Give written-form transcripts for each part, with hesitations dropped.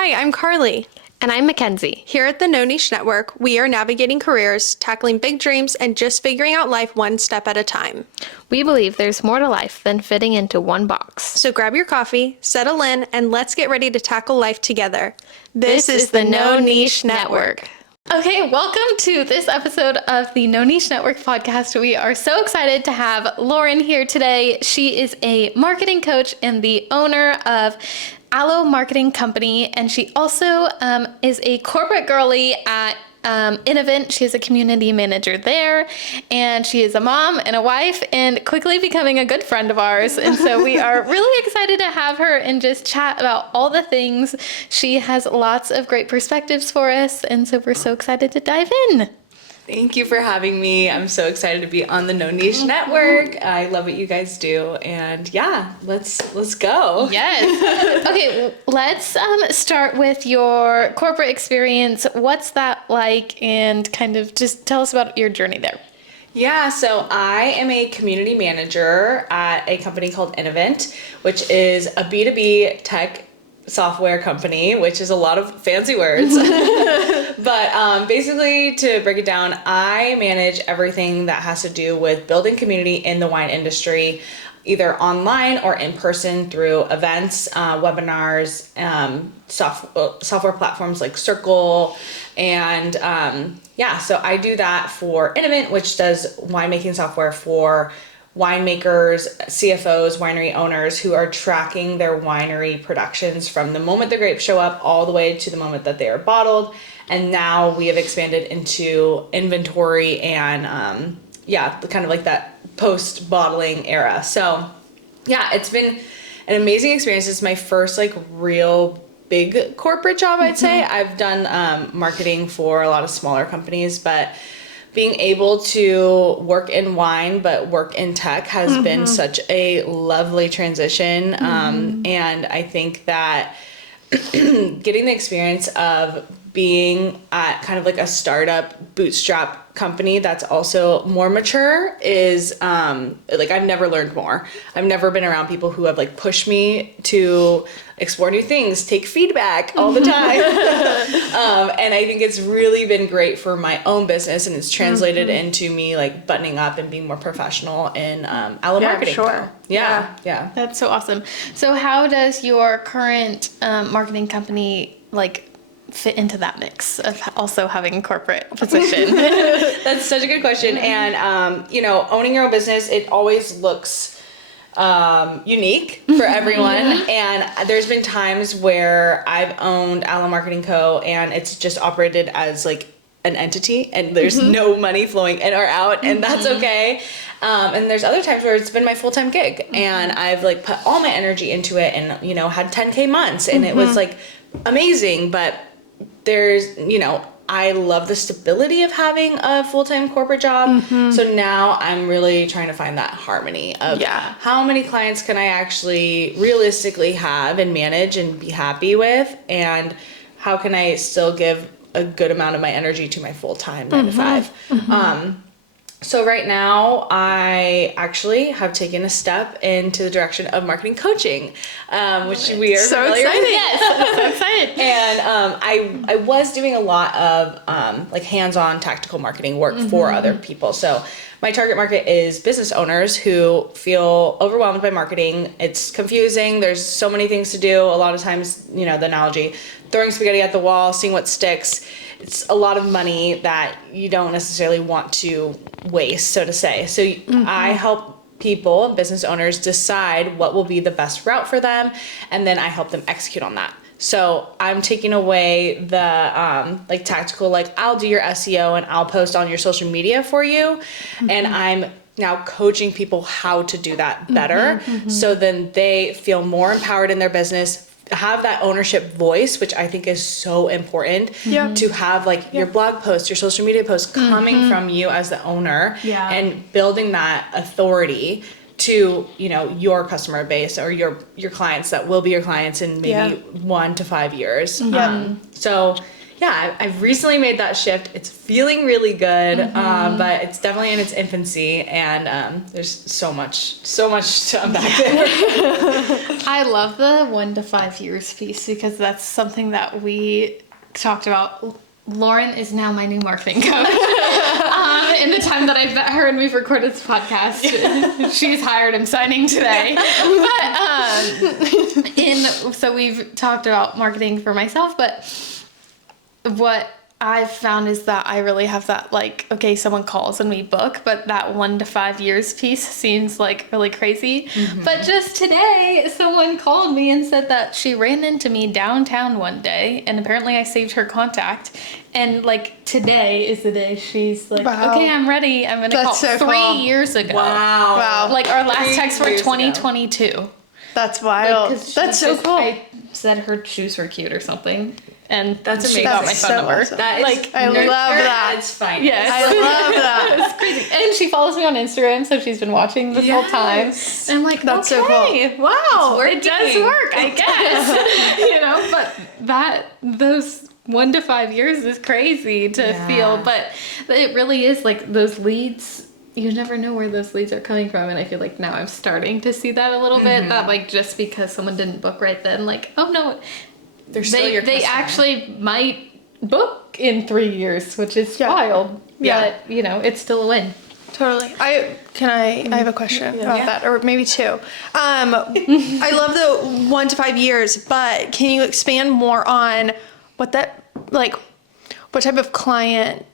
Hi, I'm Karlie. And I'm Makenzie. Here at the No Niche Network, we are navigating careers, tackling big dreams, and just figuring out life one step at a time. We believe there's more to life than fitting into one box. So grab your coffee, settle in, and let's get ready to tackle life together. This is the No Niche Network. Okay, welcome to this episode of the No Niche Network podcast. We are so excited to have Lauren here today. She is a marketing coach and the owner of Aloe Marketing Company, and she also is a corporate girly at Innovent. She is a community manager there, and she is a mom and a wife and quickly becoming a good friend of ours. And so we are really excited to have her and just chat about all the things. She has lots of great perspectives for us, and so we're so excited to dive in. Thank you for having me. I'm so excited to be on the No Niche Network. I love what you guys do, and yeah, let's go. Yes. Okay, let's start with your corporate experience. What's that like, and kind of just tell us about your journey there. Yeah, so I am a community manager at a company called Innovent, which is a B2B tech software company, which is a lot of fancy words. But basically, to break it down, I manage everything that has to do with building community in the wine industry, either online or in person through events, webinars, software platforms like Circle. And so I do that for Innovent, which does winemaking software for winemakers, CFOs, winery owners who are tracking their winery productions from the moment the grapes show up all the way to the moment that they are bottled. And now we have expanded into inventory and kind of like that post-bottling era. So yeah, it's been an amazing experience. It's my first like real big corporate job, I'd say. I've done marketing for a lot of smaller companies, but being able to work in wine but work in tech has been such a lovely transition. And I think that getting the experience of being at kind of like a startup bootstrap company that's also more mature is like I've never learned more. I've never been around people who have like pushed me to explore new things, take feedback all the time. And I think it's really been great for my own business, and it's translated into me like buttoning up and being more professional in Aloe marketing. Sure. Yeah. That's so awesome. So how does your current marketing company like fit into that mix of also having a corporate position? That's such a good question. And, owning your own business, it always looks unique for everyone. And there's been times where I've owned Aloe Marketing Co. and it's just operated as like an entity and there's no money flowing in or out, and that's okay. And there's other times where it's been my full-time gig and I've like put all my energy into it and, had 10K months and it was like amazing. But there's, I love the stability of having a full-time corporate job. So now I'm really trying to find that harmony of how many clients can I actually realistically have and manage and be happy with, and how can I still give a good amount of my energy to my full-time 9 to 5. So right now, I actually have taken a step into the direction of marketing coaching, which we are so familiar excited. with. Yes, so excited. And I was doing a lot of like hands-on tactical marketing work for other people. So my target market is business owners who feel overwhelmed by marketing. It's confusing. There's so many things to do. A lot of times, the analogy, throwing spaghetti at the wall, seeing what sticks. It's a lot of money that you don't necessarily want to waste, so to say. So I help people, business owners, decide what will be the best route for them, and then I help them execute on that. So I'm taking away the tactical, I'll do your SEO and I'll post on your social media for you, and I'm now coaching people how to do that better, so then they feel more empowered in their business, have that ownership voice, which I think is so important to have your blog posts, your social media posts coming from you as the owner and building that authority to, your customer base or your clients that will be your clients in maybe 1 to 5 years. So yeah, I've recently made that shift. It's feeling really good, but it's definitely in its infancy, and there's so much to unpack there. I love the 1 to 5 years piece because that's something that we talked about. Lauren is now my new marketing coach. In the time that I've met her and we've recorded this podcast, she's hired. I'm signing today. But so we've talked about marketing for myself, but what I've found is that I really have that, like, okay, someone calls and we book, but that 1 to 5 years piece seems like really crazy. But just today, someone called me and said that she ran into me downtown one day, and apparently I saved her contact. And like today is the day she's like, Wow. okay, I'm ready. I'm gonna call. so 3 cool. years ago. Wow. Like our last 3 text for years ago. 2022. That's wild. 'Cause That's she so just- cool. I said her shoes were cute or something, and That's she amazing. got my That's phone so number. awesome. That is Like, I love nurture that. at its finest. Yes. I love that. It's crazy. And she follows me on Instagram, so she's been watching this whole time. Yes. And I'm like, That's so okay, wow, It's it does working. work, I guess. You know, but those 1 to 5 years is crazy to Yeah. feel, but it really is like those leads. You never know where those leads are coming from, and I feel like now I'm starting to see that a little bit. That like just because someone didn't book right then, like, oh no, They're still your they customer. actually might book in 3 years, which is Yeah. wild. Yeah. But you know, it's still a win. Totally. I have a question about Yeah. that, or maybe two. I love the 1 to 5 years, but can you expand more on what type of client?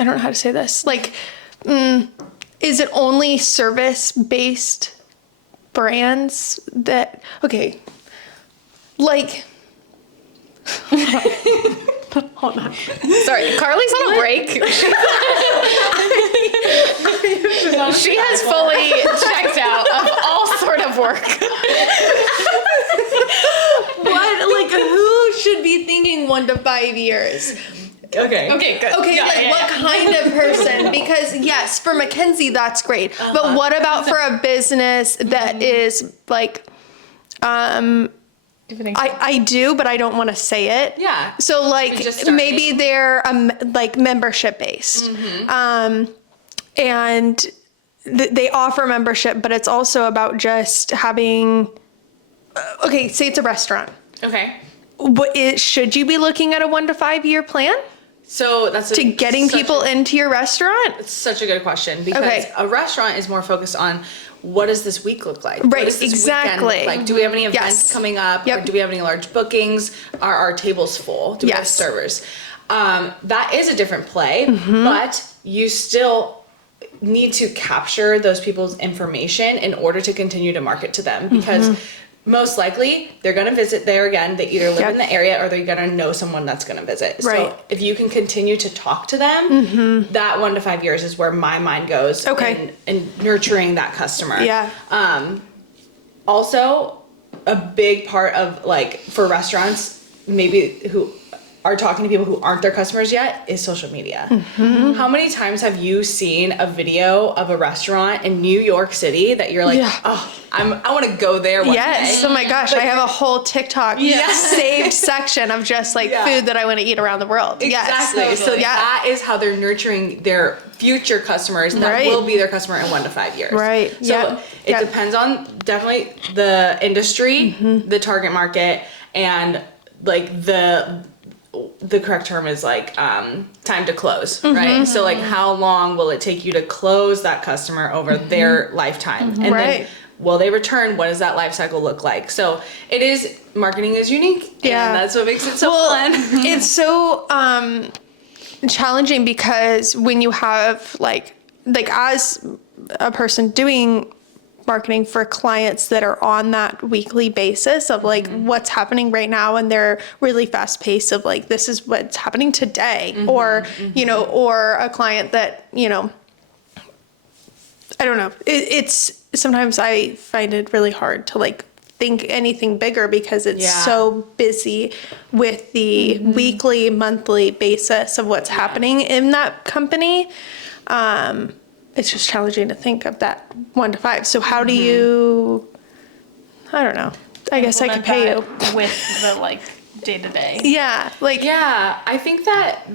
I don't know how to say this. Like, is it only service-based brands that? Okay. Like. Hold on. Sorry, Carly's on a break. She has fully checked out of all sort of work. Who should be thinking 1 to 5 years? Okay. Okay, good. Okay, Yeah, what kind of person? Because yes, for Makenzie, that's great. But what about for a business that is like, I do, but I don't want to say it. Yeah. So like Just starting. maybe they're like membership based, and they offer membership, but it's also about just having. Okay, say it's a restaurant. Okay. Should you be looking at a 1 to 5 year plan So that's to getting such people into your restaurant? It's such a good question because Okay. a restaurant is more focused on what does this week look like? Right, What does this weekend exactly. look like? Do we have any events Yes. coming up? Yep. Or do we have any large bookings? Are our tables full? Do we have Yes. servers? That is a different play, Mm-hmm. but you still need to capture those people's information in order to continue to market to them because most likely they're going to visit there again. They either live Yep. in the area or they're going to know someone that's going to visit. Right. So if you can continue to talk to them, that 1 to 5 years is where my mind goes Okay. in nurturing that customer. Yeah. Also, a big part of like for restaurants, maybe who are talking to people who aren't their customers yet, is social media. How many times have you seen a video of a restaurant in New York City that you're like, Yeah. oh, I want to go there one Yes. day? Oh my gosh, I have a whole TikTok saved section of just like Yeah. food that I want to eat around the world. Exactly. Yes. So Yeah. that is how they're nurturing their future customers that Right. will be their customer in 1 to 5 years. Right. So Yeah. it Yeah. depends on definitely the industry, the target market, and like the correct term is like time to close, right? So like how long will it take you to close that customer over their lifetime? And Right. then will they return? What does that life cycle look like? So marketing is unique. Yeah. And that's what makes it so fun. It's so challenging because when you have like as a person doing marketing for clients that are on that weekly basis of like what's happening right now, and they're really fast paced of like this is what's happening today, or you know, or a client that, you know, I don't know, it's sometimes I find it really hard to like think anything bigger because it's Yeah. so busy with the weekly, monthly basis of what's happening in that company. It's just challenging to think of that 1 to 5. So how do you, I don't know, I guess I could pay you. With the like day to day. Yeah. Like, Yeah, I think that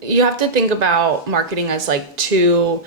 you have to think about marketing as like two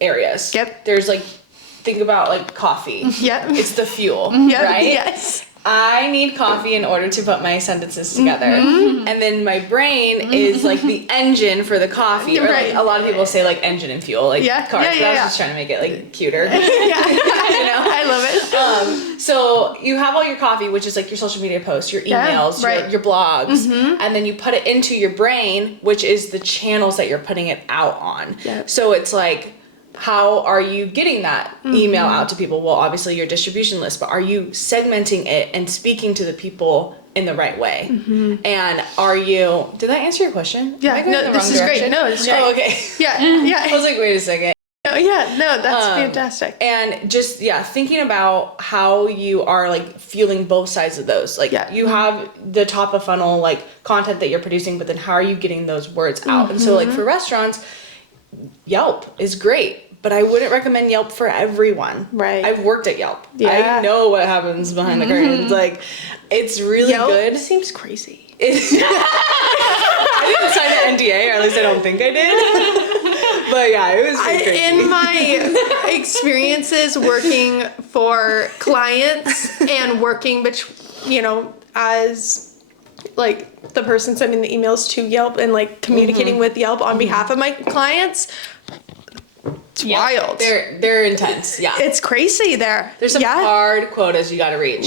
areas. Yep. There's like, think about like coffee. Yep. It's the fuel, Yep. right? Yes. I need coffee in order to put my sentences together. And then my brain is like the engine for the coffee. Or Right. like a lot of people say like engine and fuel, like Yeah. cars. Yeah, but yeah, I was yeah. just trying to make it like cuter. Yeah. You know? I love it. So you have all your coffee, which is like your social media posts, your Yeah, emails, right. your blogs, and then you put it into your brain, which is the channels that you're putting it out on. Yeah. So it's like, how are you getting that email out to people? Well, obviously your distribution list, but are you segmenting it and speaking to the people in the right way? And are you, did that answer your question? Yeah. Am I going No, in the this wrong is great. direction? No, it's great. Oh, okay. Yeah. I Yeah. was like, wait a second. No, yeah. No, that's fantastic. And just, thinking about how you are like feeling both sides of those. Like you have the top of funnel, like content that you're producing, but then how are you getting those words out? And so like for restaurants, Yelp is great, but I wouldn't recommend Yelp for everyone. Right. I've worked at Yelp. Yeah. I know what happens behind the curtains. Like, it's really Yelp good. seems crazy. I didn't sign an NDA, or at least I don't think I did. But yeah, it was pretty crazy. In my experiences working for clients and working, as like the person sending the emails to Yelp and like communicating with Yelp on behalf of my clients, it's wild. They're intense. Yeah. It's crazy there. There's some hard quotas you got to reach.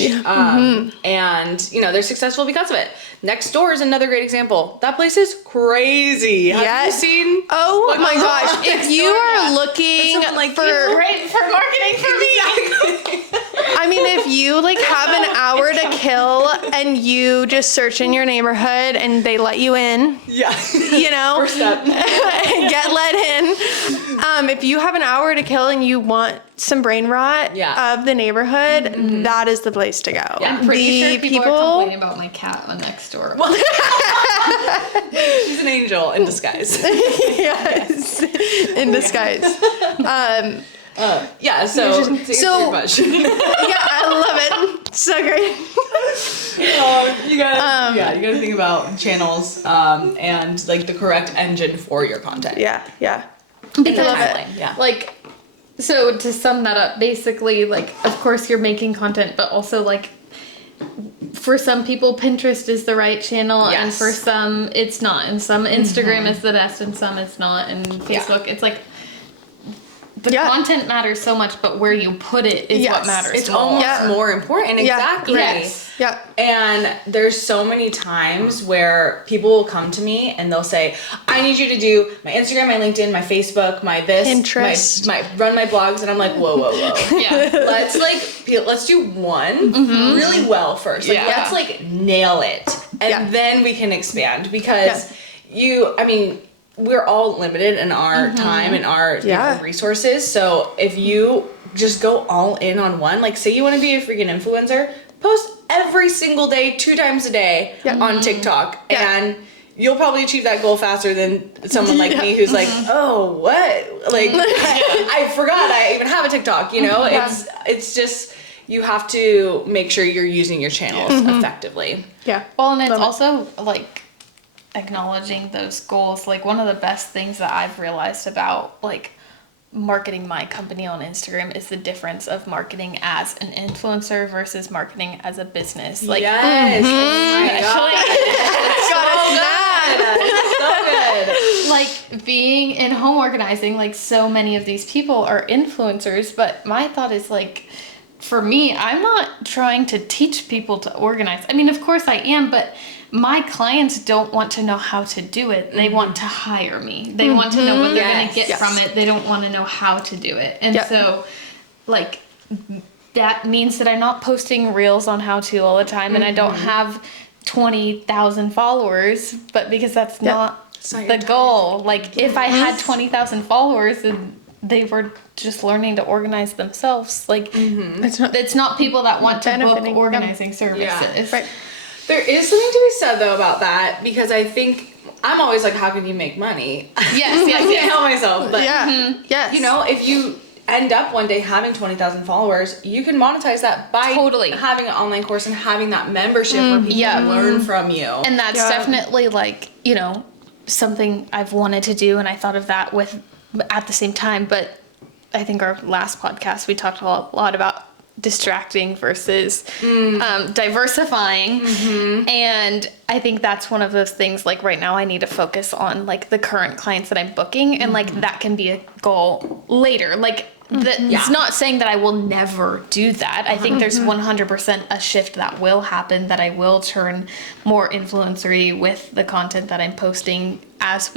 And, they're successful because of it. Next door is another great example. That place is crazy. Have you seen? Oh what my goes on gosh. If next you door? are Yeah. looking Like, for... Great for marketing for me. Exactly. I mean, if you like have an hour to kill and you just search in your neighborhood and they let you in, Yeah. First step. get let in. If you have an hour to kill and you want some brain rot of the neighborhood, that is the place to go. Yeah. I'm pretty sure people are complaining about my cat on next door. She's an angel in disguise. Yes, in disguise. So to answer your question. I love it. So great. You gotta think about channels and like the correct engine for your content. Yeah. Because like, so to sum that up, basically, like, of course you're making content, but also like, for some people Pinterest is the right channel, and for some it's not, and some Instagram is the best, and some it's not, and Facebook. It's like the content matters so much, but where you put it is what matters. It's almost more important. Exactly. Yes. Yeah. And there's so many times where people will come to me and they'll say, I need you to do my Instagram, my LinkedIn, my Facebook, my this, Pinterest, my run my blogs. And I'm like, whoa. Yeah. Let's do one really well first. Like, let's like nail it. And then we can expand, because we're all limited in our time and our resources. So if you just go all in on one, like say you want to be a freaking influencer, post every single day, 2 times a day on TikTok, and you'll probably achieve that goal faster than someone like me who's like, oh, what? Like, I forgot I even have a TikTok, It's just, you have to make sure you're using your channels effectively. Yeah. Well, and it's also like acknowledging those goals. Like, one of the best things that I've realized about like marketing my company on Instagram is the difference of marketing as an influencer versus marketing as a business. Like, yes. So good. Like, being in home organizing, like, so many of these people are influencers, but my thought is like, for me, I'm not trying to teach people to organize. I mean, of course I am, but my clients don't want to know how to do it. They want to hire me. They want to know what they're going to get from it. They don't want to know how to do it. And so, like, that means that I'm not posting reels on how to all the time, and I don't have 20,000 followers, but because that's not the goal. Like, if I had 20,000 followers and they were just learning to organize themselves, like, it's not people that want to book organizing services. Yeah. Right. There is something to be said though about that, because I think I'm always like, how can you make money? Yes, I can't help myself, but yes. end up one day having 20,000 followers, you can monetize that by Totally. having an online course and having that membership where people can learn from you. And that's definitely like, something I've wanted to do, and I thought of that at the same time. But I think our last podcast, we talked a lot about distracting versus diversifying. And I think that's one of those things, like right now I need to focus on like the current clients that I'm booking, and like that can be a goal later. Like it's not saying that I will never do that. I think there's 100% a shift that will happen, that I will turn more influencery with the content that I'm posting as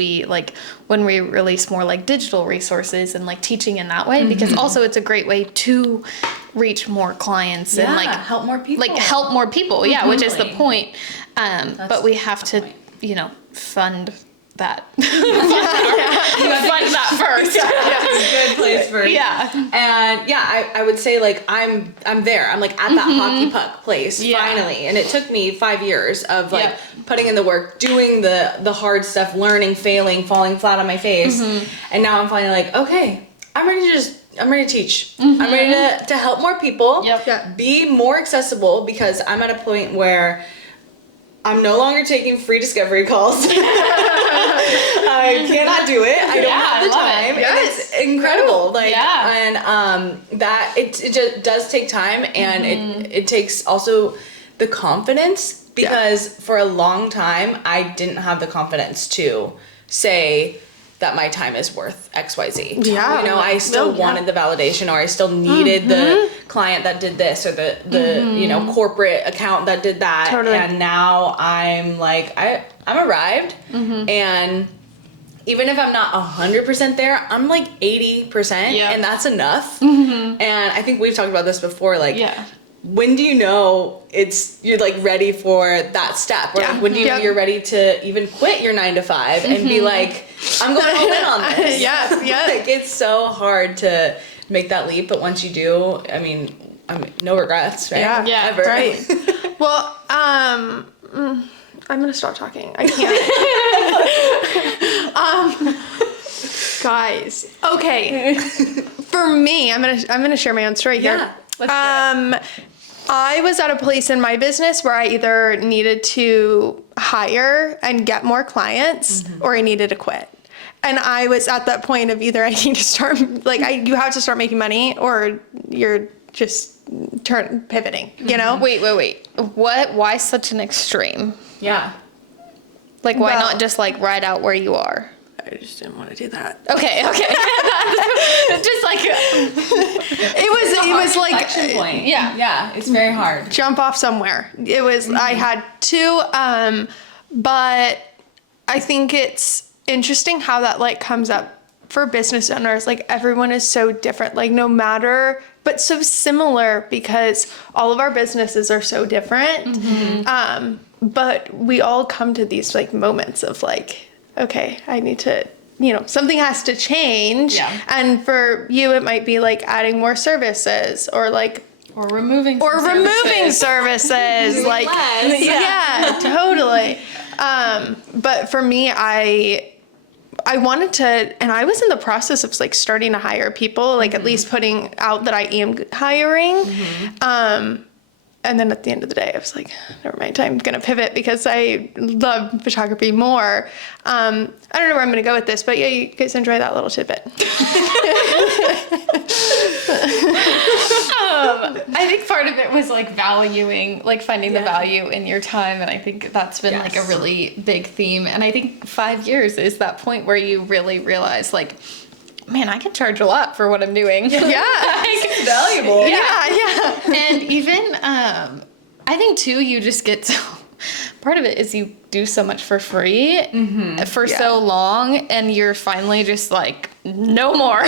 when we release more like digital resources and like teaching in that way, because also it's a great way to reach more clients and like help more people. Which is the point. But we have to, fund that. Fund that first. Good place first. Yeah. And I would say like I'm there. I'm like at that hockey puck place finally. And it took me 5 years of like putting in the work, doing the hard stuff, learning, failing, falling flat on my face. And now I'm finally like, okay, I'm ready to teach. I'm ready to help more people. Be more accessible, because I'm at a point where I'm no longer taking free discovery calls. I cannot do it. I don't have the time. It's incredible. And that it just does take time, and it takes also the confidence, because for a long time I didn't have the confidence to say that my time is worth XYZ. I still wanted the validation, or I still needed the client that did this, or the corporate account that did that. Totally. And now I'm like, I'm arrived, and even if I'm not 100% there, I'm like 80%, and that's enough. And I think we've talked about this before, like, when do you know you're like ready for that step? Or like, when do you know you're ready to even quit your 9 to 5 and be like, I'm going all in on this? Like, it's so hard to make that leap, but once you do, I mean no regrets, right? Ever. Right. Well, I'm gonna stop talking. I can't. Guys, okay. For me, I'm gonna share my own story here. Let's do it. I was at a place in my business where I either needed to hire and get more clients, or I needed to quit. And I was at that point of either I need to start, you have to start making money, or you're just pivoting, Wait. Why such an extreme? Yeah. Like, why not just like ride out where you are? I just didn't want to do that. Okay. Just like it was like Inflection point. Yeah, it's very hard. Jump off somewhere. It was I had to, but I think it's interesting how that like comes up for business owners. Like, everyone is so different. Like, no matter, but so similar, because all of our businesses are so different. But we all come to these like moments of like, okay, I need to, something has to change. Yeah. And for you, it might be like adding more services, or like, or removing services. Like, less. yeah, totally. But for me, I wanted to, and I was in the process of like starting to hire people, like at least putting out that I am hiring. And then at the end of the day, I was like, never mind, I'm going to pivot, because I love photography more. I don't know where I'm going to go with this, but yeah, you guys enjoy that little tidbit. I think part of it was like valuing, like finding the value in your time. And I think that's been like a really big theme. And I think 5 years is that point where you really realize, like, man, I can charge a lot for what I'm doing. Yeah. It's valuable. Yeah. And even, I think too, you just get so, part of it is you do so much for free for so long, and you're finally just like, no more.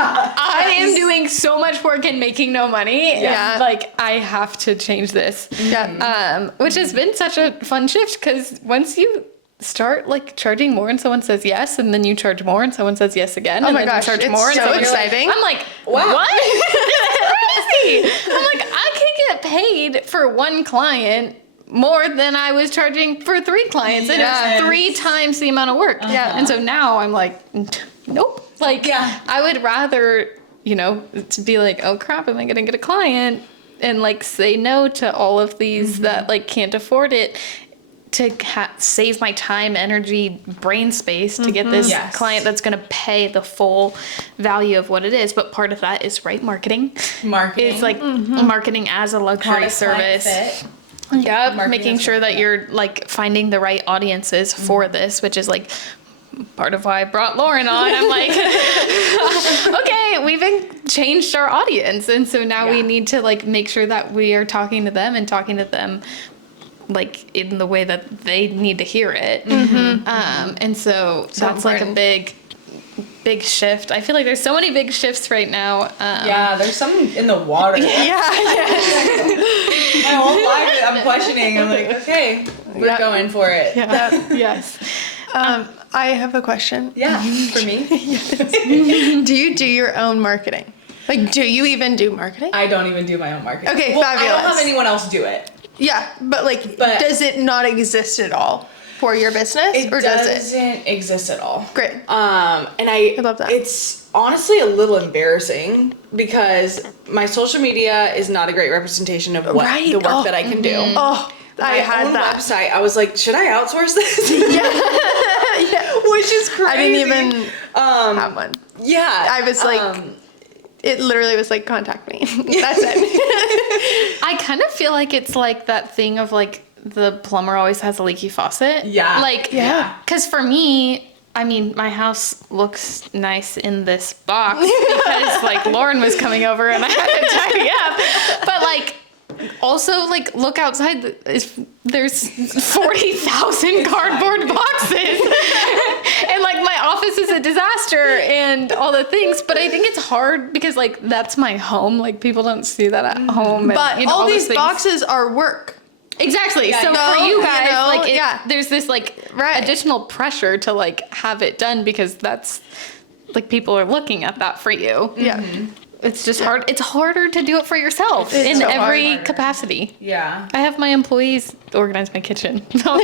I am doing so much work and making no money. Yeah. Like, I have to change this. Yeah. Which has been such a fun shift, because once you start like charging more and someone says yes, and then you charge more and someone says yes again, Oh and my then gosh, you charge it's more, so and exciting. I'm like, Wow. what? Crazy. I'm like, I can get paid for one client more than I was charging for 3 clients, and it's 3 times the amount of work. Yeah. And so now I'm like, nope. Like, Yeah. I would rather, to be like, oh crap, am I going to get a client? And like say no to all of these that like can't afford it to save my time, energy, brain space to get this client that's going to pay the full value of what it is. But part of that is marketing. It's like marketing as a luxury service. Yeah, making sure that you're like finding the right audiences for this, which is like part of why I brought Lauren on. I'm like, okay, we've changed our audience, and so now we need to like make sure that we are talking to them like in the way that they need to hear it. And so that's like a big shift. I feel like there's so many big shifts right now. There's something in the water. My whole life I'm questioning. I'm like, okay, we're going for it. Yes. I have a question. Yeah, for me. Do you do your own marketing? Like, do you even do marketing? I don't even do my own marketing. Okay, well, fabulous. I don't have anyone else do it. Yeah, but does it not exist at all for your business? Or does it? Doesn't exist at all. Great. And I love that. It's honestly a little embarrassing because my social media is not a great representation of what the work that I can do. Oh, I had that website. I was like, should I outsource this? Which is crazy. I didn't even have one. Yeah. I was like, it literally was like, contact me. That's it. I kind of feel like it's like that thing of like the plumber always has a leaky faucet. Yeah. Like, because for me, I mean, my house looks nice in this box because like Lauren was coming over and I had to tidy up. But like, also like look outside, there's 40,000 cardboard boxes. And like my office is a disaster and all the things, but I think it's hard because like that's my home. Like people don't see that at home. But and, all these boxes are work. Exactly. Yeah, so for you guys, there's this like Right. additional pressure to like have it done because that's like people are looking at that for you. Yeah. It's just hard. It's harder to do it for yourself It's in so every harder. capacity. Yeah. I have my employees organize my kitchen. They will.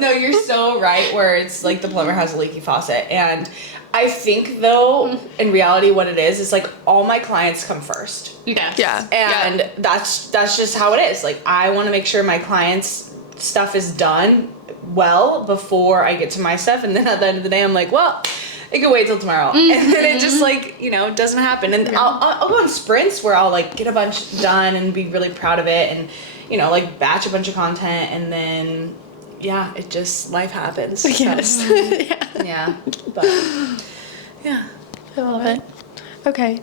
No, you're so right where it's like the plumber has a leaky faucet. And I think though, in reality, what it is like all my clients come first. Yeah. And that's just how it is. Like I want to make sure my clients' stuff is done well before I get to my stuff. And then at the end of the day, I'm like, well, it can wait till tomorrow. And then it just like, doesn't happen. And I'll go on sprints where I'll like get a bunch done and be really proud of it and, like batch a bunch of content and then it just, life happens. Yes. So, yeah. But, yeah. I love it. Okay.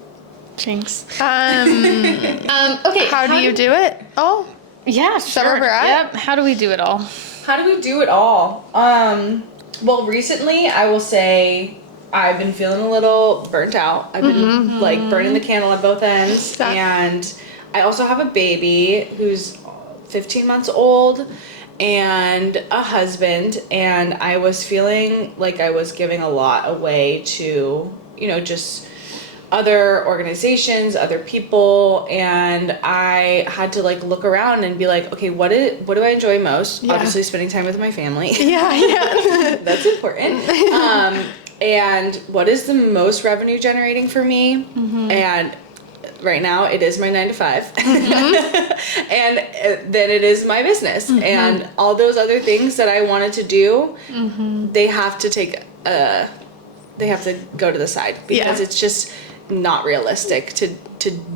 Jinx. Okay. How do you do it? Oh, Yeah, that where we're at? Yep. How do we do it all? How do we do it all? Well, recently I will say I've been feeling a little burnt out. I've been like burning the candle at both ends. And I also have a baby who's 15 months old and a husband. And I was feeling like I was giving a lot away to, just other organizations, other people, and I had to like look around and be like, okay, what do I enjoy most? Yeah. Obviously spending time with my family. Yeah. That's important. And what is the most revenue generating for me? And right now it is my 9 to 5. And then it is my business. And all those other things that I wanted to do, they have to go to the side because it's just not realistic to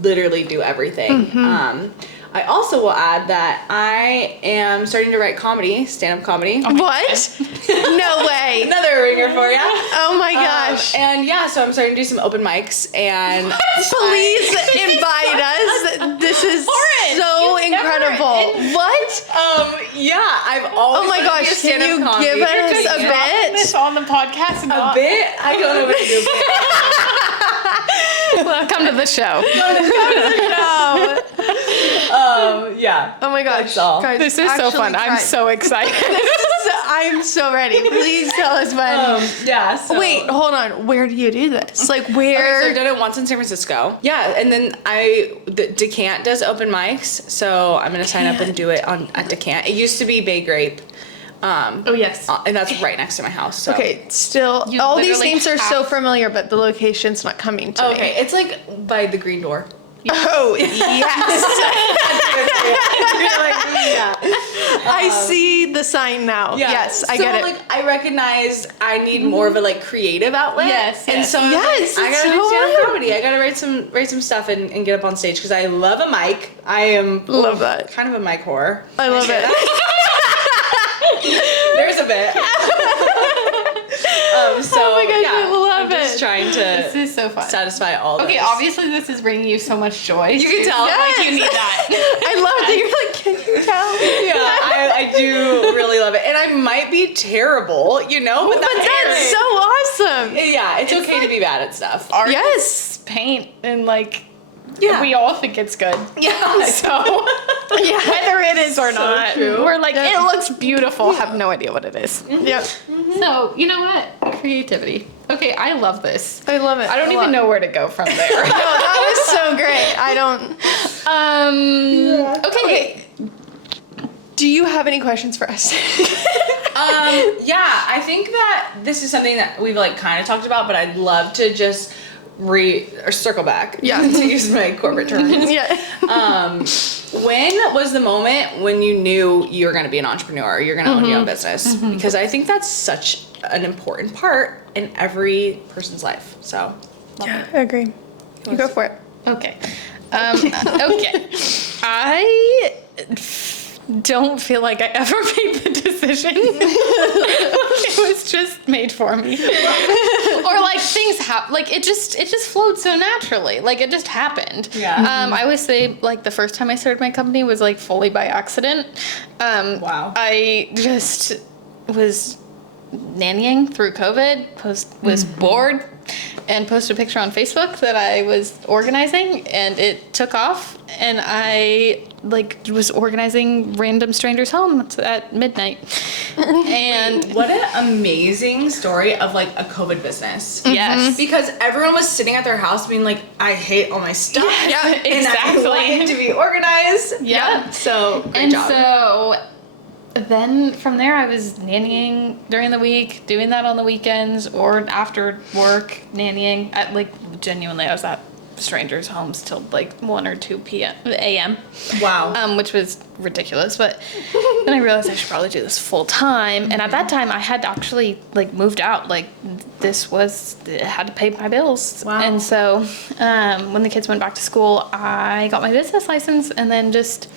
literally do everything. I also will add that I am starting to write comedy, stand-up comedy. What? No way. Another ringer for ya. Oh my gosh. And so I'm starting to do some open mics and Please invite us. This is so incredible. What? I've always Oh my wanted to gosh, be a can stand-up you comedy. give us a bit? This on the podcast. A bit? I don't know what to do. Welcome to the show. No. Oh my gosh. That's all. Guys, This is so actually fun. I'm try- so excited. I'm so ready. Please tell us when. So. Wait, hold on. Where do you do this? Like Okay, where? so I've done it once in San Francisco. Yeah, and then Decant does open mics, so I'm gonna sign up and do it at Decant. It used to be Bay Grape, Oh, yes. And that's right next to my house. So. Okay, still, You all these literally names are so have- familiar, but the location's not coming to Okay, me. it's like by the green door. Oh, yes. You're like, yeah. I see the sign now. Yeah. Yes, I so, get it. like, I recognize I need more of a like creative outlet. Yes, And yes. so I'm Yes, like, I it's gotta do so stand-up hard. comedy. I gotta write some stuff and get up on stage because I love a mic. I am Love that. kind of a mic whore. I love it. There's a bit. So Oh my gosh, yeah, I love I'm just it. trying This to is so fun. satisfy all. Okay, those. obviously this is bringing you so much joy. You can tell. Like you Yes. need that. I love that you're like, can you tell? Yeah, I do really love it, and I might be terrible, but But that's that's so awesome. Yeah, it's okay like- to be bad at stuff. Artists Yes. paint and like Yeah. we all think it's good. Yeah. So whether it is or not, true. we're like, Yeah. it looks beautiful. Have no idea what it is. Yep. So you know what? Creativity. Okay, I love this. I love it. I don't even know where to go from there. No, that was so great. I don't. Okay. Do you have any questions for us? Yeah, I think that this is something that we've like kind of talked about, but I'd love to just circle back. Yeah. To use my corporate terms. Yeah. When was the moment when you knew you were going to be an entrepreneur, you're going to own your own business? Because I think that's such an important part in every person's life. So, Yeah, I agree. You go for it. Okay. Okay. I don't feel like I ever made the decision. It was just made for me. Or like things happen. Like it just flowed so naturally. Like it just happened. Yeah. I always say like the first time I started my company was like fully by accident. Wow. I just was nannying through COVID. Was bored and posted a picture on Facebook that I was organizing, and it took off. And I like was organizing random strangers' homes at midnight. And What an amazing story of like a COVID business. yes, Because everyone was sitting at their house being like, I hate all my stuff. Yeah, And I exactly. want it to be organized. Yeah. So, great and job. so then from there I was nannying during the week, doing that on the weekends or after work, nannying at like genuinely I was at strangers' homes till like 1 or 2 a.m. Wow. Which was ridiculous, but then I realized I should probably do this full time. And at that time I had actually like moved out. Like it had to pay my bills. Wow. And so when the kids went back to school, I got my business license and then just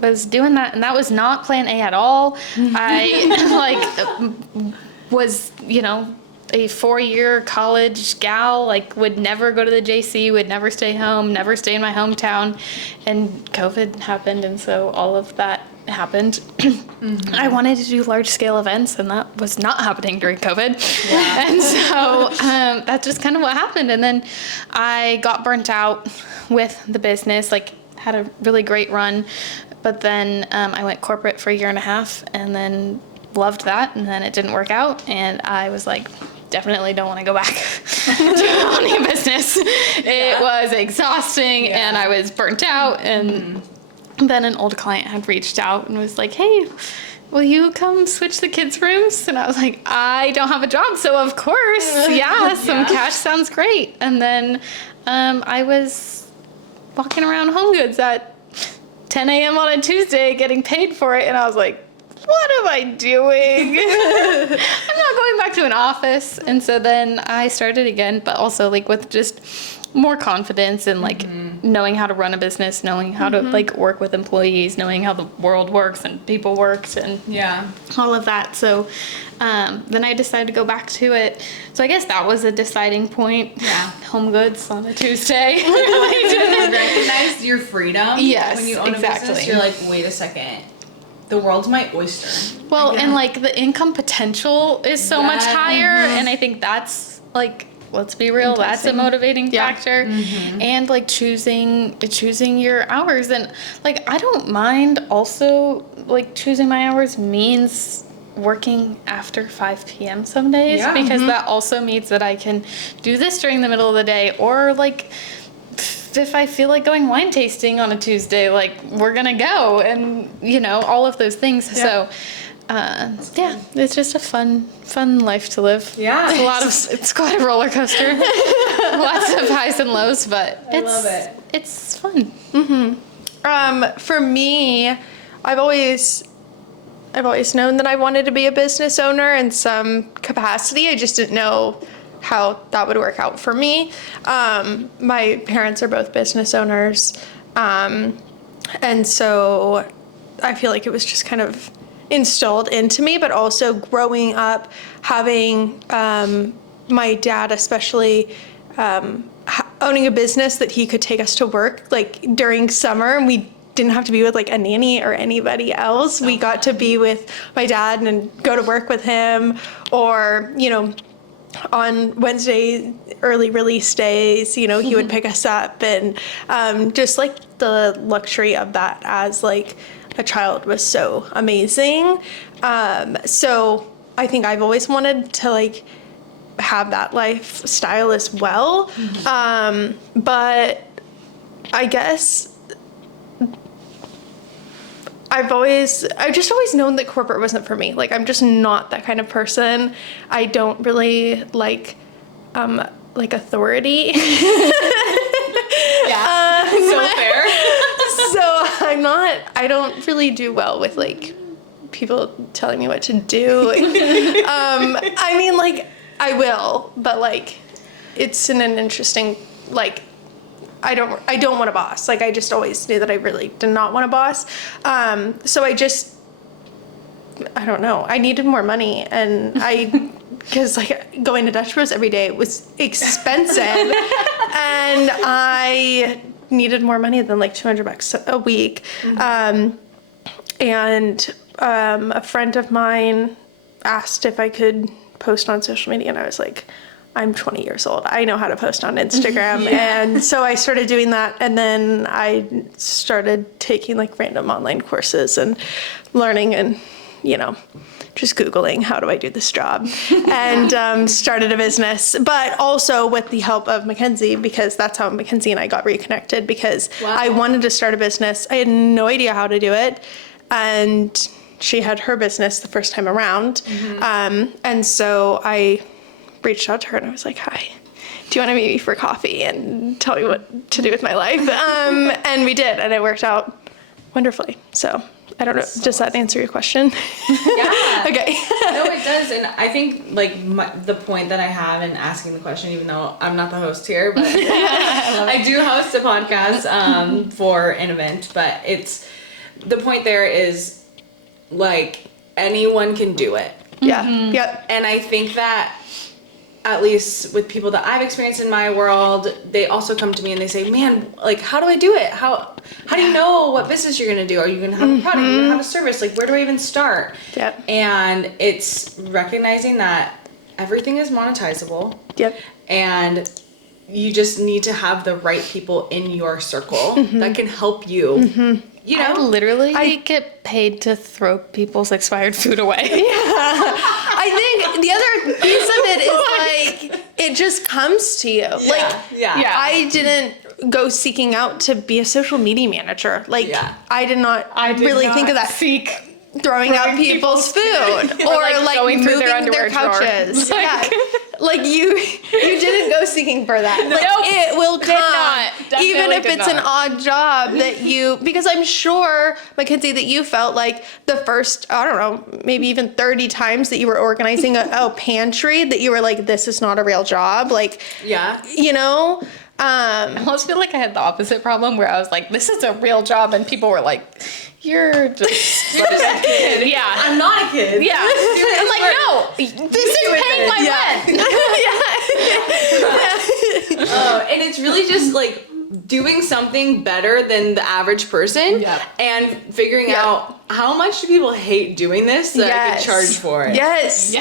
was doing that, and that was not plan A at all. I was a 4-year college gal, like would never go to the JC, would never stay home, never stay in my hometown, and COVID happened, and so all of that happened. I wanted to do large scale events, and that was not happening during COVID. And so that's just kind of what happened. And then I got burnt out with the business, like had a really great run, but then I went corporate for 1.5 years and then loved that, and then it didn't work out, and I was like, definitely don't want to go back to owning a business. It was exhausting, and I was burnt out, and then an old client had reached out and was like, hey, will you come switch the kids' rooms? And I was like, I don't have a job, so of course, yeah, some cash sounds great. And then I was walking around Home Goods at 10 a.m. on a Tuesday getting paid for it, and I was like, what am I doing? I'm not going back to an office. And so then I started again, but also like with just more confidence and like knowing how to run a business, knowing how to like work with employees, knowing how the world works and people works and all of that. So then I decided to go back to it. So I guess that was a deciding point. Yeah. Home Goods on a Tuesday. You recognize your freedom. Yes, When you own a exactly. business, you're like, wait a second. The world's my oyster. Well, and like the income potential is so much higher, and I think that's like, let's be real, that's a motivating factor. And like choosing your hours, and like I don't mind also like choosing my hours means working after 5 p.m. some days, because that also means that I can do this during the middle of the day, or like if I feel like going wine tasting on a Tuesday, like we're gonna go, and all of those things. So Yeah, it's just a fun life to live. Yeah. It's quite a roller coaster. Lots of highs and lows, but love it. It's fun. For me, I've always known that I wanted to be a business owner in some capacity. I just didn't know how that would work out for me. My parents are both business owners. And so I feel like it was just kind of installed into me, but also growing up, having my dad especially owning a business that he could take us to work like during summer, and we didn't have to be with like a nanny or anybody else. We got to be with my dad and go to work with him, or, you know, on Wednesday early release days, you know, he would pick us up, and just like the luxury of that as like a child was so amazing. So I think I've always wanted to like have that lifestyle as well. But I guess I've just always known that corporate wasn't for me. Like, I'm just not that kind of person. I don't really like authority. Yeah. So fair. So I don't really do well with like people telling me what to do. I mean, like, I will, but like, it's in an interesting, like, I don't want a boss. Like, I just always knew that I really did not want a boss. So I don't know. I needed more money, and because like going to Dutch Bros every day was expensive, and I needed more money than like $200 a week. And a friend of mine asked if I could post on social media, and I was like, I'm 20 years old. I know how to post on Instagram. And so I started doing that, and then I started taking like random online courses and learning, and, you know, just Googling, how do I do this job? And started a business, but also with the help of Makenzie, because that's how Makenzie and I got reconnected, because I wanted to start a business. I had no idea how to do it. And she had her business the first time around. And so I reached out to her and I was like, hi, do you want to meet me for coffee and tell me what to do with my life? And we did, and it worked out wonderfully. So I don't know, does that answer your question? Yeah. Okay. No, it does. And I think like the point that I have in asking the question, even though I'm not the host here, but I do host a podcast for an event, but the point there is like anyone can do it. Yeah. Yep. And I think that at least with people that I've experienced in my world, they also come to me and they say, man, like, how do I do it? How do you know what business you're going to do? Are you going to have a product? Are you going to have a service? Like, where do I even start? Yep. And it's recognizing that everything is monetizable. Yep. And you just need to have the right people in your circle that can help you. You know, I literally get paid to throw people's expired food away. I think the other piece of it is like, it just comes to you. Yeah. I didn't go seeking out to be a social media manager. Like, I did not really think of that. Throwing out people's food or like going through moving their underwear couches. drawer. Like you didn't go seeking for that. Like, it will come, even if it's an odd job that you, because I'm sure, Makenzie, that you felt like the first, I don't know, maybe even 30 times that you were organizing a pantry, that you were like, this is not a real job. Like, you know? I almost feel like I had the opposite problem where I was like, this is a real job, and people were like, you're just like a kid. Yeah. I'm not a kid. Yeah. I'm like, no, this is paying my rent. And it's really just like doing something better than the average person and figuring out how much do people hate doing this that I could charge for it. Yes.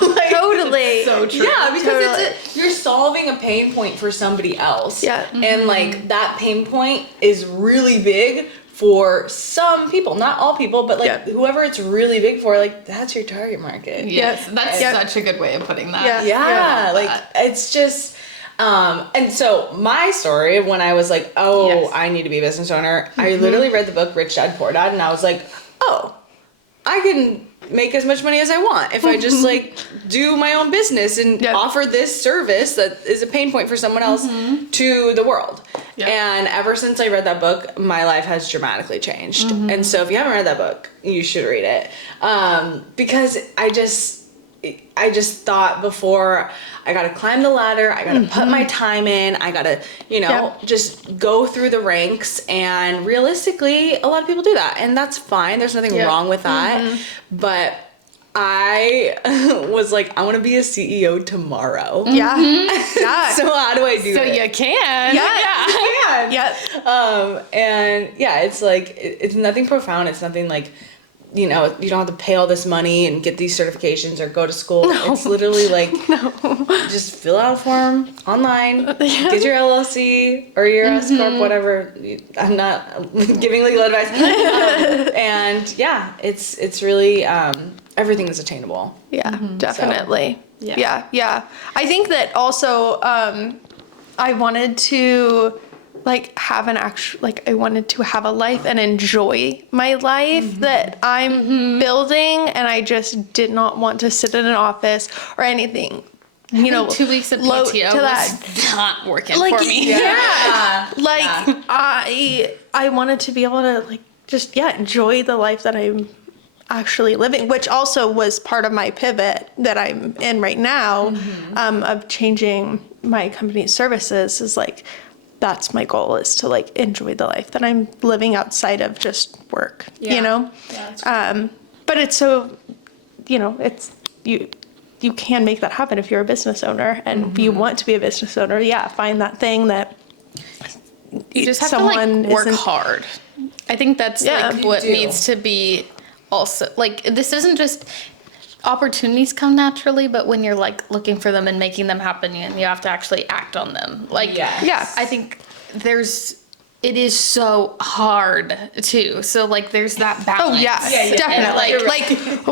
Like, Totally. So true. Yeah, because you're solving a pain point for somebody else. Yeah. And like that pain point is really big for some people, not all people, but like whoever it's really big for, like that's your target market. Yes, that's such a good way of putting that. Yeah. Like it's just, and so my story when I was like, I need to be a business owner, I literally read the book Rich Dad Poor Dad, and I was like, I can make as much money as I want if I just like do my own business and offer this service that is a pain point for someone else to the world. And ever since I read that book, my life has dramatically changed. And so if you haven't read that book, you should read it. Because I just thought before, I gotta climb the ladder, I gotta put my time in, I gotta, just go through the ranks, and realistically, a lot of people do that, and that's fine, there's nothing wrong with that, but I was like, I wanna be a CEO tomorrow. Yeah. So how do I do it? So you can. I can. Yeah. And yeah, it's like, it's nothing profound, it's nothing like, you don't have to pay all this money and get these certifications or go to school. No. It's literally like, just fill out a form online, get your LLC or your S Corp, whatever. I'm not giving legal advice. And yeah, it's really, everything is attainable. Yeah, definitely. So, yeah. I think that also, I wanted to have I wanted to have a life and enjoy my life that I'm building, and I just did not want to sit in an office or anything. 2 weeks of PTO was not working for me. I wanted to be able to just enjoy the life that I'm actually living, which also was part of my pivot that I'm in right now, of changing my company's services. Is that's my goal, is to enjoy the life that I'm living outside of just work, Yeah, that's cool. but it's so, it's, you can make that happen if you're a business owner, and if you want to be a business owner, find that thing that you just have to work hard. I think that's what needs to be also, this isn't just opportunities come naturally, but when you're looking for them and making them happen, and you have to actually act on them. I think it is so hard too. So there's that balance. Oh yeah, definitely.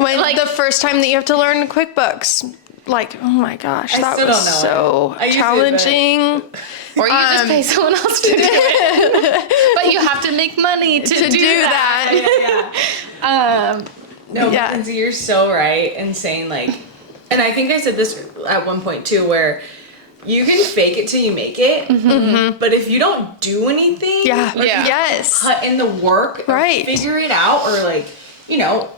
When the first time that you have to learn QuickBooks, oh my gosh, that was so challenging. Or you just pay someone else to do it. But you have to make money to do that. No, Makenzie, you're so right in saying and I think I said this at one point too, where you can fake it till you make it, but if you don't do anything, put in the work, or figure it out, or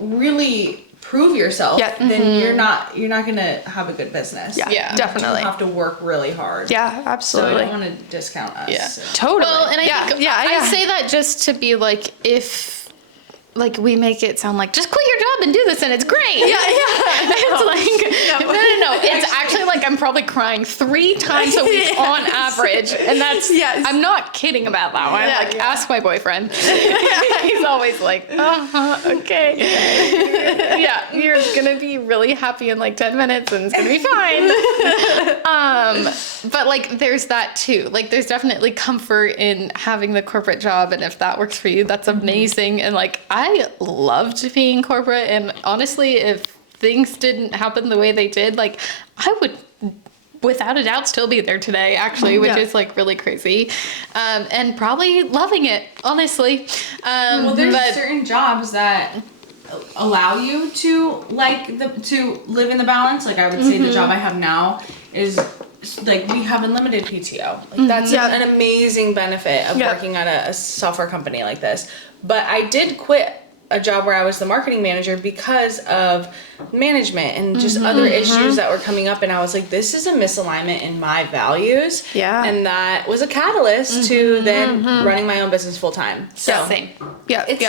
really prove yourself, then you're not gonna have a good business. Definitely. You have to work really hard. Yeah, absolutely. So I don't want to discount us. Yeah, so. totally. Well, and I say that just to be if we make it sound just quit your job and do this and it's great. It's no. It's actually I'm probably crying 3 times a week on average. And that's, I'm not kidding about that one. Ask my boyfriend. He's always okay. You're going to be really happy in 10 minutes and it's going to be fine. But there's that too. There's definitely comfort in having the corporate job. And if that works for you, that's amazing. And I loved being corporate, and honestly, if things didn't happen the way they did, I would without a doubt still be there today, actually, which is really crazy, and probably loving it, honestly. Well, there's certain jobs that allow you to to live in the balance. I would say the job I have now is we have unlimited PTO. That's an amazing benefit of working at a software company like this. But I did quit a job where I was the marketing manager because of management and just other issues that were coming up, and I was this is a misalignment in my values. And that was a catalyst to then running my own business full time. So same. It's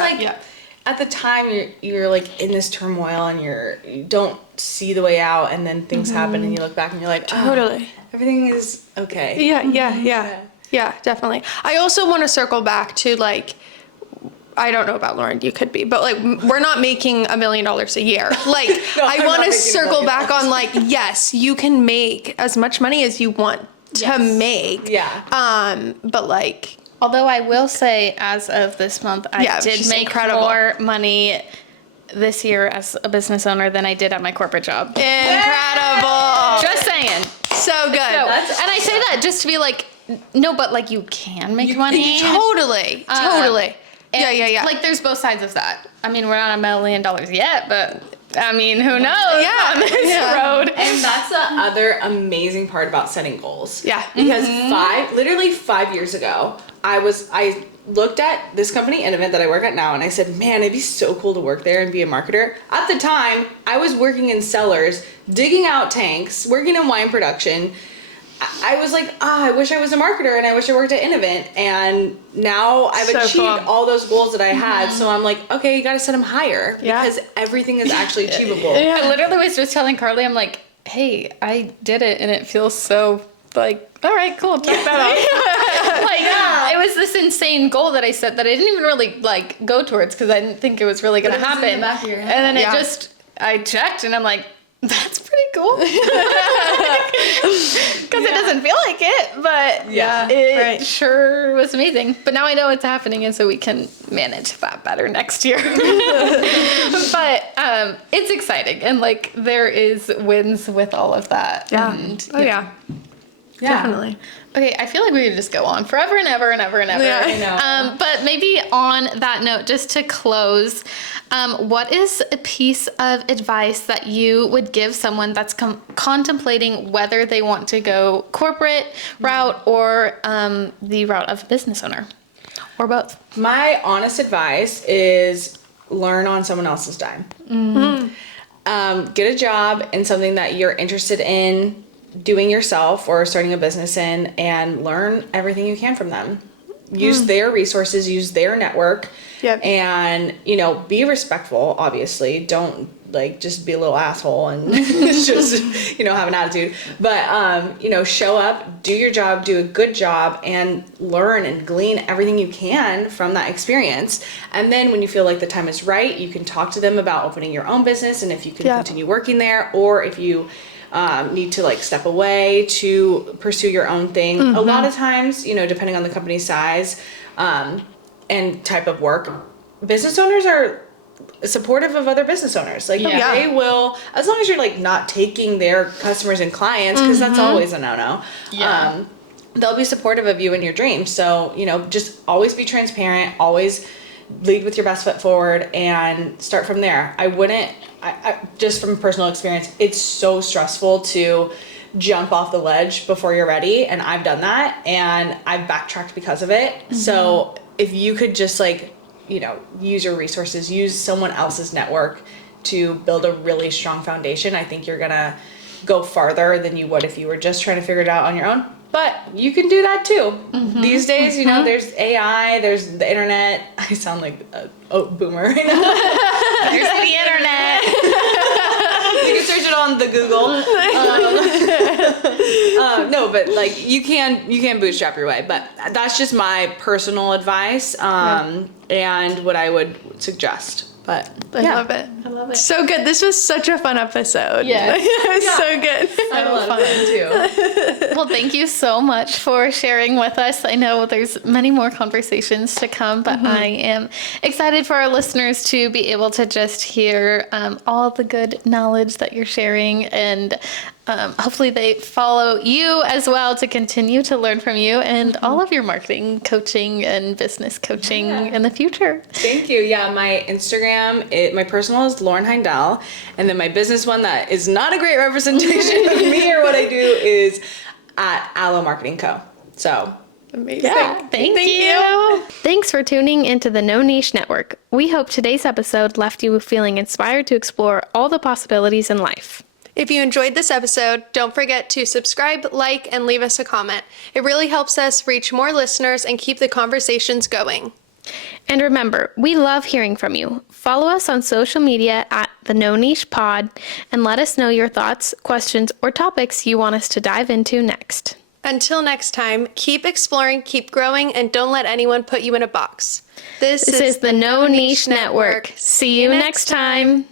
at the time you're in this turmoil and you don't see the way out, and then things happen and you look back and you're totally, everything is okay. Yeah, definitely. I also want to circle back to I don't know about Lauren, you could be, but we're not making $1 million a year. No, I want to circle back on yes, you can make as much money as you want to make. Yeah. But although I will say, as of this month, I did make more money this year as a business owner than I did at my corporate job. Incredible. Just saying. So good. And I say that just to be no, but you can make money. Totally. And, there's both sides of that. I mean, we're not $1 million yet, but I mean, who knows on this road. And that's the other amazing part about setting goals. Yeah. Because literally 5 years ago, I looked at this company, Innovent, that I work at now, and I said, man, it'd be so cool to work there and be a marketer. At the time, I was working in cellars, digging out tanks, working in wine production. I was like, I wish I was a marketer and I wish I worked at Innovent. And now I've achieved all those goals that I had. So I'm like, okay, you got to set them higher because everything is actually achievable. I literally was just telling Karlie, I'm like, hey, I did it and it feels so like, all right, cool, check that out. It was this insane goal that I set that I didn't even really like go towards because I didn't think it was really going to happen. In the back of your head. And then I checked and I'm like, that's pretty cool. Because it doesn't feel like it, but it sure was amazing. But now I know it's happening, and so we can manage that better next year. But it's exciting, and like there is wins with all of that. Yeah. And, Definitely. Okay, I feel like we could just go on forever and ever and ever and ever. Yeah. I know. But maybe on that note, just to close, what is a piece of advice that you would give someone that's contemplating whether they want to go corporate route or the route of business owner, or both? My honest advice is learn on someone else's dime. Get a job in something that you're interested in doing yourself or starting a business in, and learn everything you can from them. Use their resources, use their network, and be respectful. Obviously, don't like just be a little asshole and just have an attitude. But show up, do your job, do a good job, and learn and glean everything you can from that experience. And then when you feel like the time is right, you can talk to them about opening your own business, and if you can continue working there, or if you need to like step away to pursue your own thing. A lot of times, depending on the company size and type of work, business owners are supportive of other business owners. Like they will, as long as you're like not taking their customers and clients, because that's always a no-no. They'll be supportive of you and your dreams. So, just always be transparent, always lead with your best foot forward, and start from there. I just from personal experience, it's so stressful to jump off the ledge before you're ready. And I've done that, and I've backtracked because of it. So if you could just use your resources, use someone else's network to build a really strong foundation, I think you're gonna go farther than you would if you were just trying to figure it out on your own. But you can do that too. These days, there's AI, there's the internet. I sound like a boomer right now. There's the internet. You can search it on the Google. No, but like you can bootstrap your way. But that's just my personal advice and what I would suggest. But I love it. I love it. So good. This was such a fun episode. Yeah. It was so good. I had a lot of fun too. Well, thank you so much for sharing with us. I know there's many more conversations to come, but I am excited for our listeners to be able to just hear all the good knowledge that you're sharing, and hopefully they follow you as well to continue to learn from you and all of your marketing coaching and business coaching in the future. Thank you. Yeah, my Instagram, my personal is Lauren Heindel, and then my business one that is not a great representation of me or what I do is at Aloe Marketing Co. So Amazing. Yeah, thank you. Thanks for tuning into the No Niche Network. We hope today's episode left you feeling inspired to explore all the possibilities in life. If you enjoyed this episode, don't forget to subscribe, like, and leave us a comment. It really helps us reach more listeners and keep the conversations going. And remember, we love hearing from you. Follow us on social media at the No Niche Pod and let us know your thoughts, questions, or topics you want us to dive into next. Until next time, keep exploring, keep growing, and don't let anyone put you in a box. This This is the No Niche Network. See you next time.